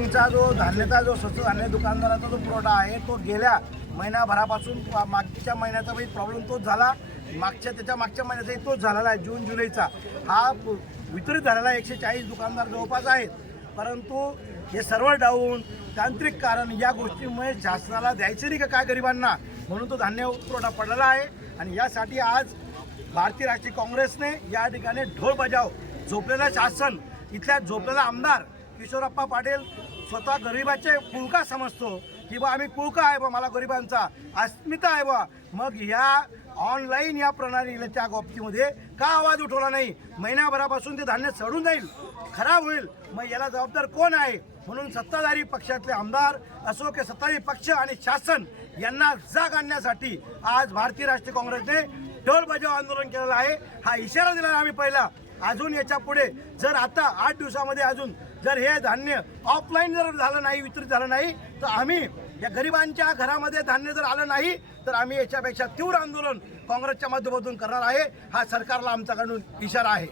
स्वस्त धान्य दुकानदाराचा जो पुरवठा आहे तो गेल्या महिन्याभरापासून मागच्या महिन्याचा काही प्रॉब्लेम तोच झाला. मागच्या त्याच्या मागच्या महिन्याचाही तोच झालेला आहे जून जुलैचा. हा वितरित झालेला एकशे चाळीस दुकानदार जवळपास आहेत. परंतु हे सर्व डाऊन तांत्रिक कारण या गोष्टीमुळे शासनाला द्यायचं नाही का काय गरिबांना? म्हणून तो धान्य पुरवठा पडलेला आहे. आणि यासाठी आज भारतीय राष्ट्रीय काँग्रेसने या ठिकाणी ढोल बजाव झोपलेलं शासन इथल्या झोपलेला आमदार किशोरप्पा पाटील स्वतः गरिबाचे कुळका समजतो की बा आम्ही कुळका आहे बा मला गरिबांचा अस्मिता आहे बा. मग ह्या ऑनलाईन या प्रणालीच्या बाबतीमध्ये का आवाज उठवला नाही? महिनाभरापासून ते धान्य सडून जाईल खराब होईल. मग याला जबाबदार कोण आहे? म्हणून सत्ताधारी पक्षातले आमदार असो की सत्ताधारी पक्ष आणि शासन यांना जाग आणण्यासाठी आज भारतीय राष्ट्रीय काँग्रेसने ढोल बजाव आंदोलन केलेलं आहे. हा इशारा दिला आम्ही पहिला. अजून याच्यापुढे जर आता आठ दिवसामध्ये अजून जर हे धान्य ऑफलाईन जर झालं नाही वितरित झालं नाही तर आम्ही या गरिबांच्या घरामध्ये धान्य जर आलं नाही तर आम्ही याच्यापेक्षा तीव्र आंदोलन काँग्रेसच्या माध्यमातून करणार आहे. हा सरकारला आमच्याकडून इशारा आहे.